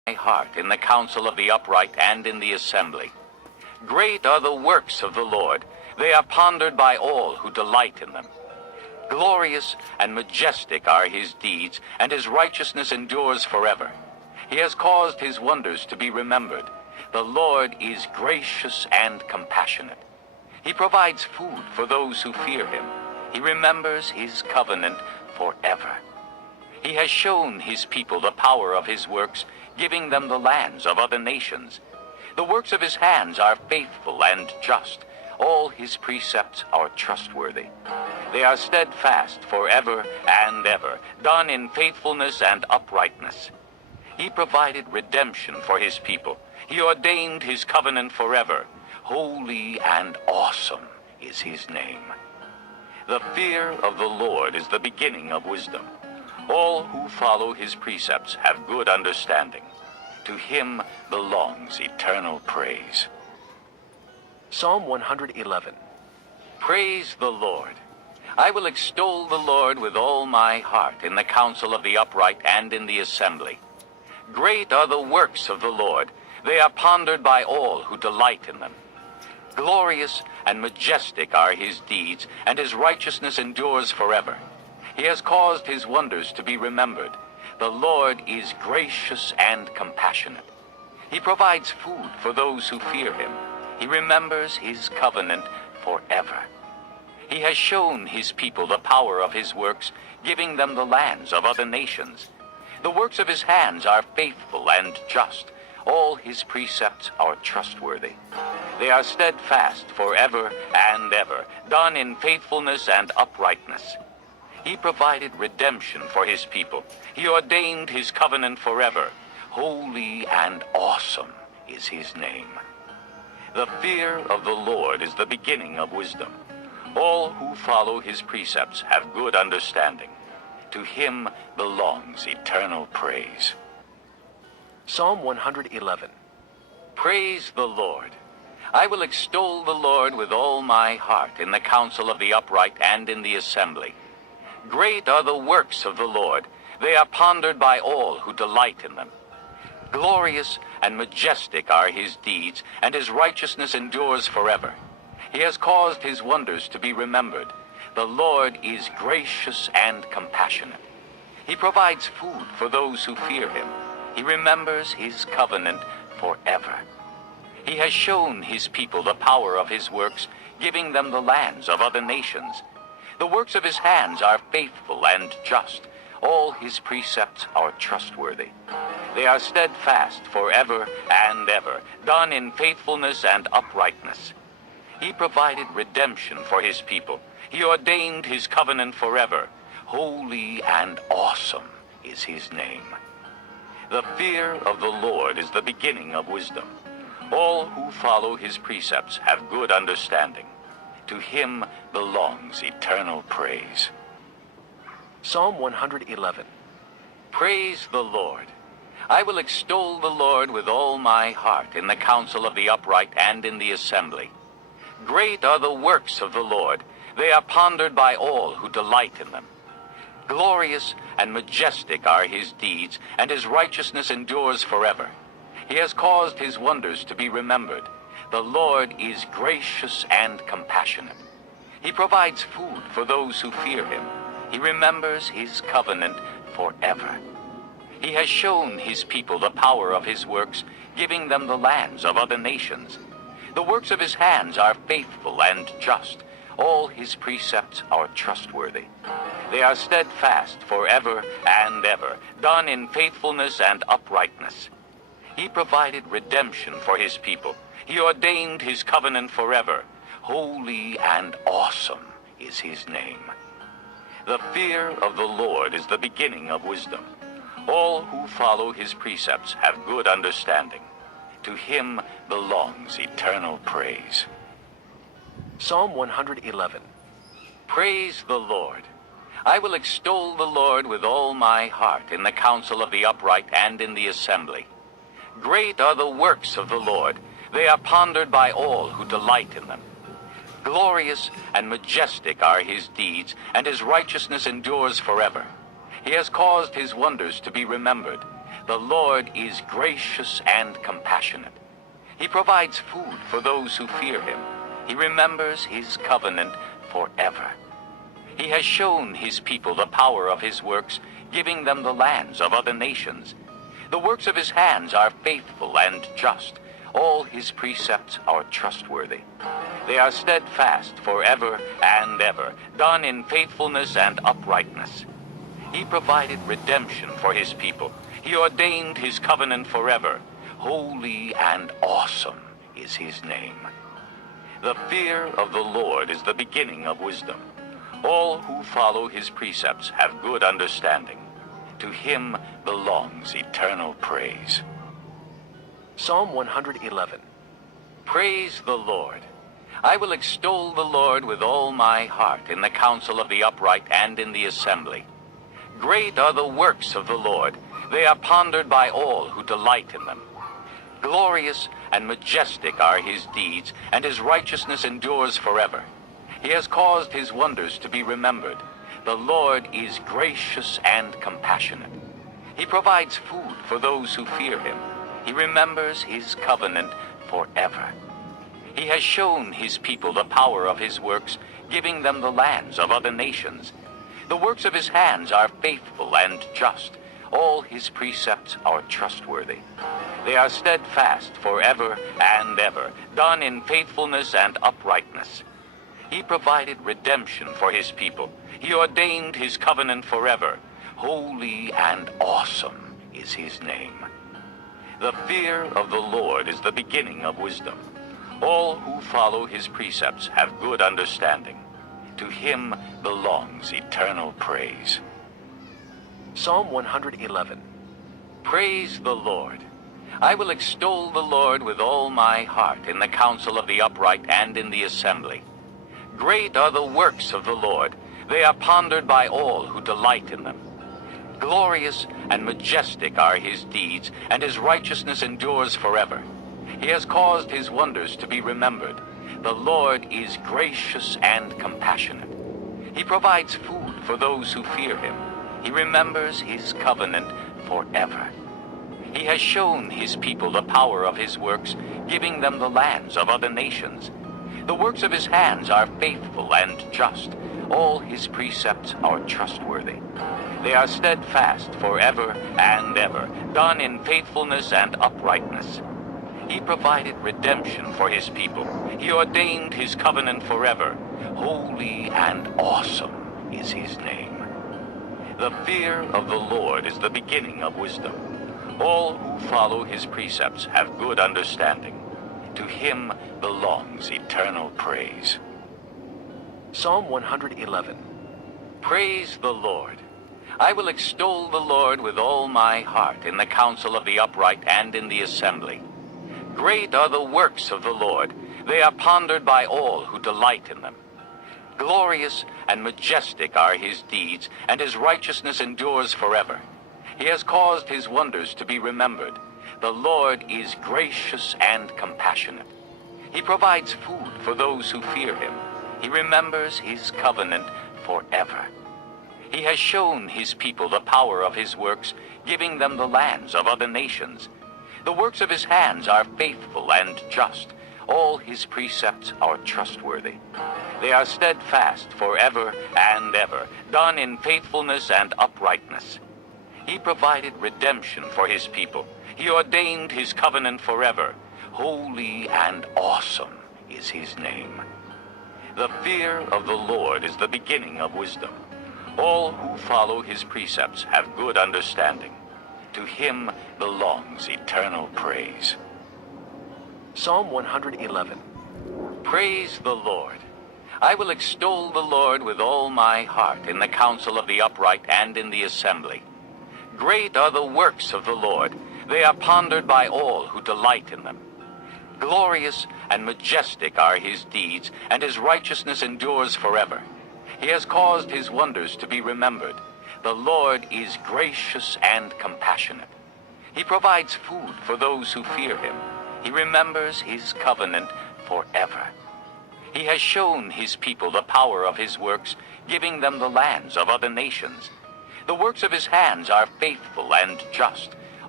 my heart in the counsel of the upright and in the assembly. Great are the works of the Lord. They are pondered by all who delight in them. Glorious and majestic are his deeds, and his righteousness endures forever. He has caused his wonders to be remembered. The Lord is gracious and compassionate. He provides food for those who fear him. He remembers his covenant forever. He has shown his people the power of his works, giving them the lands of other nations. The works of his hands are faithful and just. All his precepts are trustworthy. They are steadfast forever and ever, done in faithfulness and uprightness. He provided redemption for his people. He ordained his covenant forever. Holy and awesome is his name. The fear of the Lord is the beginning of wisdom. All who follow his precepts have good understanding. To him belongs eternal praise. Psalm 111. Praise the Lord. I will extol the Lord with all my heart in the counsel of the upright and in the assembly. Great are the works of the Lord. They are pondered by all who delight in them. Glorious and majestic are his deeds, and his righteousness endures forever. He has caused his wonders to be remembered. The Lord is gracious and compassionate. He provides food for those who fear him. He remembers his covenant forever. He has shown his people the power of his works, giving them the lands of other nations. The works of his hands are faithful and just. All his precepts are trustworthy. They are steadfast forever and ever, done in faithfulness and uprightness. He provided redemption for his people. He ordained his covenant forever. Holy and awesome is his name. The fear of the Lord is the beginning of wisdom. All who follow his precepts have good understanding. To him belongs eternal praise. Psalm 111. Praise the Lord. I will extol the Lord with all my heart in the counsel of the upright and in the assembly. Great are the works of the Lord. They are pondered by all who delight in them. Glorious and majestic are his deeds, and his righteousness endures forever. He has caused his wonders to be remembered. The Lord is gracious and compassionate. He provides food for those who fear him. He remembers his covenant forever. He has shown his people the power of his works, giving them the lands of other nations. The works of his hands are faithful and just. All his precepts are trustworthy. They are steadfast forever and ever, done in faithfulness and uprightness. He provided redemption for his people. He ordained his covenant forever. Holy and awesome is his name. The fear of the Lord is the beginning of wisdom. All who follow his precepts have good understanding. To him belongs eternal praise. Psalm 111. Praise the Lord. I will extol the Lord with all my heart in the counsel of the upright and in the assembly. Great are the works of the Lord. They are pondered by all who delight in them. Glorious and majestic are his deeds, and his righteousness endures forever. He has caused his wonders to be remembered. The Lord is gracious and compassionate. He provides food for those who fear him. He remembers his covenant forever. He has shown his people the power of his works, giving them the lands of other nations. The works of his hands are faithful and just. All his precepts are trustworthy. They are steadfast forever and ever, done in faithfulness and uprightness. He provided redemption for his people. He ordained his covenant forever. Holy and awesome is his name. The fear of the Lord is the beginning of wisdom. All who follow his precepts have good understanding. To him belongs eternal praise. Psalm 111. Praise the Lord. I will extol the Lord with all my heart in the counsel of the upright and in the assembly. Great are the works of the Lord. They are pondered by all who delight in them. Glorious and majestic are his deeds, and his righteousness endures forever. He has caused his wonders to be remembered. The Lord is gracious and compassionate. He provides food for those who fear him. He remembers his covenant forever. He has shown his people the power of his works, giving them the lands of other nations. The works of his hands are faithful and just. All his precepts are trustworthy. They are steadfast forever and ever, done in faithfulness and uprightness. He provided redemption for his people. He ordained his covenant forever. Holy and awesome is his name. The fear of the Lord is the beginning of wisdom. All who follow his precepts have good understanding. To him belongs eternal praise. Psalm 111. Praise the Lord. I will extol the Lord with all my heart in the council of the upright and in the assembly. Great are the works of the Lord. They are pondered by all who delight in them. Glorious and majestic are his deeds, and his righteousness endures forever. He has caused his wonders to be remembered. The Lord is gracious and compassionate. He provides food for those who fear him. He remembers his covenant forever. He has shown his people the power of his works, giving them the lands of other nations. The works of his hands are faithful and just. All his precepts are trustworthy. They are steadfast forever and ever, done in faithfulness and uprightness. He provided redemption for his people. He ordained his covenant forever. Holy and awesome is his name. The fear of the Lord is the beginning of wisdom. All who follow his precepts have good understanding. To him belongs eternal praise. Psalm 111. Praise the Lord. I will extol the Lord with all my heart in the council of the upright and in the assembly. Great are the works of the Lord. They are pondered by all who delight in them. Glorious and majestic are his deeds, and his righteousness endures forever. He has caused his wonders to be remembered. The Lord is gracious and compassionate. He provides food for those who fear him. He remembers his covenant forever. He has shown his people the power of his works, giving them the lands of other nations. The works of his hands are faithful and just. All his precepts are trustworthy. They are steadfast forever and ever, done in faithfulness and uprightness. He provided redemption for his people. He ordained his covenant forever. Holy and awesome is his name. The fear of the Lord is the beginning of wisdom. All who follow his precepts have good understanding. To him belongs eternal praise. Psalm 111. Praise the Lord. I will extol the Lord with all my heart in the council of the upright and in the assembly. Great are the works of the Lord. They are pondered by all who delight in them. Glorious and majestic are his deeds, and his righteousness endures forever. He has caused his wonders to be remembered. The Lord is gracious and compassionate. He provides food for those who fear him. He remembers his covenant forever. He has shown his people the power of his works, giving them the lands of other nations. The works of his hands are faithful and just. All his precepts are trustworthy. They are steadfast forever and ever, done in faithfulness and uprightness. He provided redemption for his people. He ordained his covenant forever. Holy and awesome is his name. The fear of the Lord is the beginning of wisdom. All who follow his precepts have good understanding. To him belongs eternal praise. Psalm 111. Praise the Lord. I will extol the Lord with all my heart in the council of the upright and in the assembly. Great are the works of the Lord. They are pondered by all who delight in them. Glorious and majestic are his deeds, and his righteousness endures forever. He has caused his wonders to be remembered. The Lord is gracious and compassionate. He provides food for those who fear him. He remembers his covenant forever. He has shown his people the power of his works, giving them the lands of other nations. The works of his hands are faithful and just.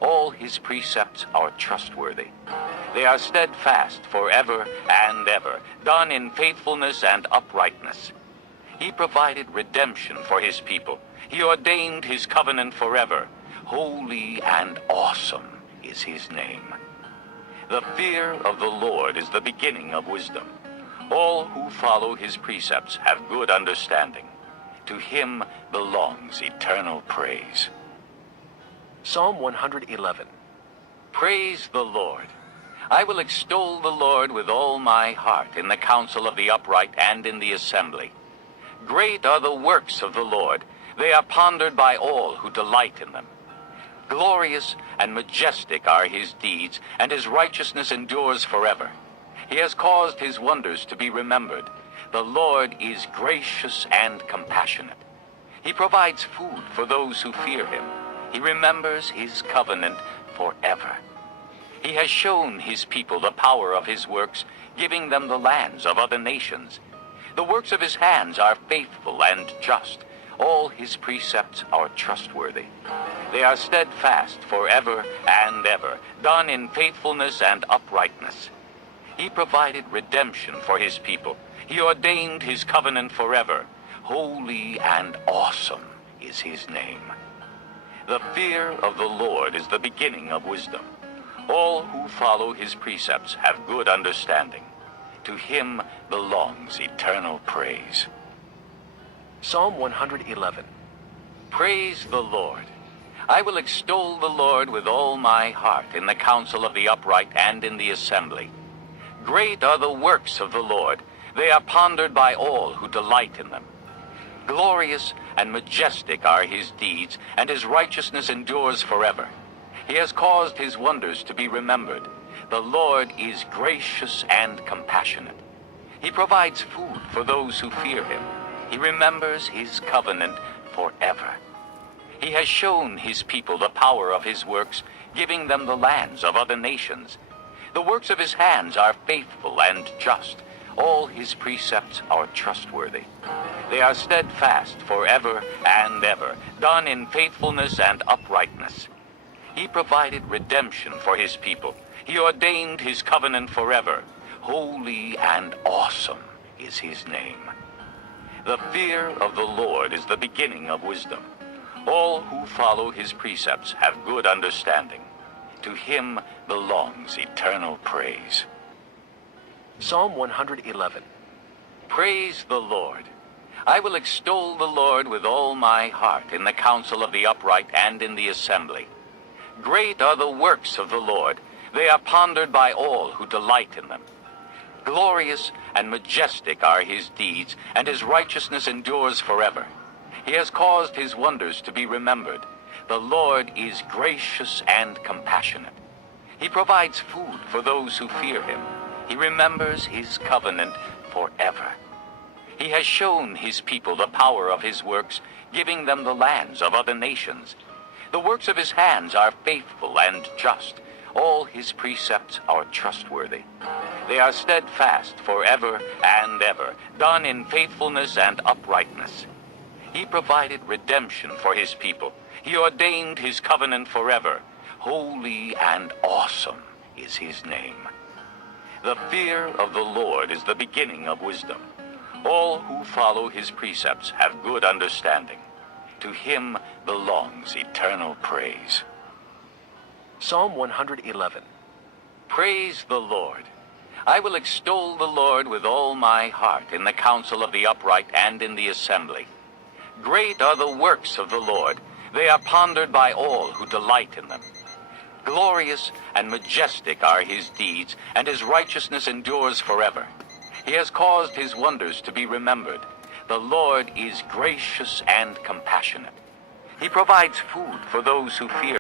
All his precepts are trustworthy. They are steadfast forever and ever, done in faithfulness and uprightness. He provided redemption for his people. He ordained his covenant forever. Holy and awesome is his name. The fear of the Lord is the beginning of wisdom. All who follow his precepts have good understanding. To him belongs eternal praise. Psalm 111. Praise the Lord. I will extol the Lord with all my heart in the council of the upright and in the assembly. Great are the works of the Lord. They are pondered by all who delight in them. Glorious and majestic are his deeds, and his righteousness endures forever. He has caused his wonders to be remembered. The Lord is gracious and compassionate. He provides food for those who fear him. He remembers his covenant forever. He has shown his people the power of his works, giving them the lands of other nations. The works of his hands are faithful and just. All his precepts are trustworthy. They are steadfast forever and ever, done in faithfulness and uprightness. He provided redemption for his people. He ordained his covenant forever. Holy and awesome is his name. The fear of the Lord is the beginning of wisdom. All who follow his precepts have good understanding. To him belongs eternal praise. Psalm 111. Praise the Lord. I will extol the Lord with all my heart in the council of the upright and in the assembly. Great are the works of the Lord. They are pondered by all who delight in them. Glorious and majestic are his deeds, and his righteousness endures forever. He has caused his wonders to be remembered. The Lord is gracious and compassionate. He provides food for those who fear him. He remembers his covenant forever. He has shown his people the power of his works, giving them the lands of other nations. The works of his hands are faithful and just. All his precepts are trustworthy. They are steadfast forever and ever, done in faithfulness and uprightness. He provided redemption for his people. He ordained his covenant forever. Holy and awesome is his name. The fear of the Lord is the beginning of wisdom. All who follow his precepts have good understanding. To him belongs eternal praise. Psalm 111. Praise the Lord. I will extol the Lord with all my heart in the council of the upright and in the assembly. Great are the works of the Lord. They are pondered by all who delight in them. Glorious and majestic are his deeds, and his righteousness endures forever. He has caused his wonders to be remembered. The Lord is gracious and compassionate. He provides food for those who fear him. He remembers his covenant forever. He has shown his people the power of his works, giving them the lands of other nations. The works of his hands are faithful and just. All his precepts are trustworthy. They are steadfast forever and ever, done in faithfulness and uprightness. He provided redemption for his people. He ordained his covenant forever. Holy and awesome is his name. The fear of the Lord is the beginning of wisdom. All who follow his precepts have good understanding. To him belongs eternal praise. Psalm 111. Praise the Lord. I will extol the Lord with all my heart in the council of the upright and in the assembly. Great are the works of the Lord. They are pondered by all who delight in them. Glorious and majestic are his deeds, and his righteousness endures forever. He has caused his wonders to be remembered. The Lord is gracious and compassionate. He provides food for those who fear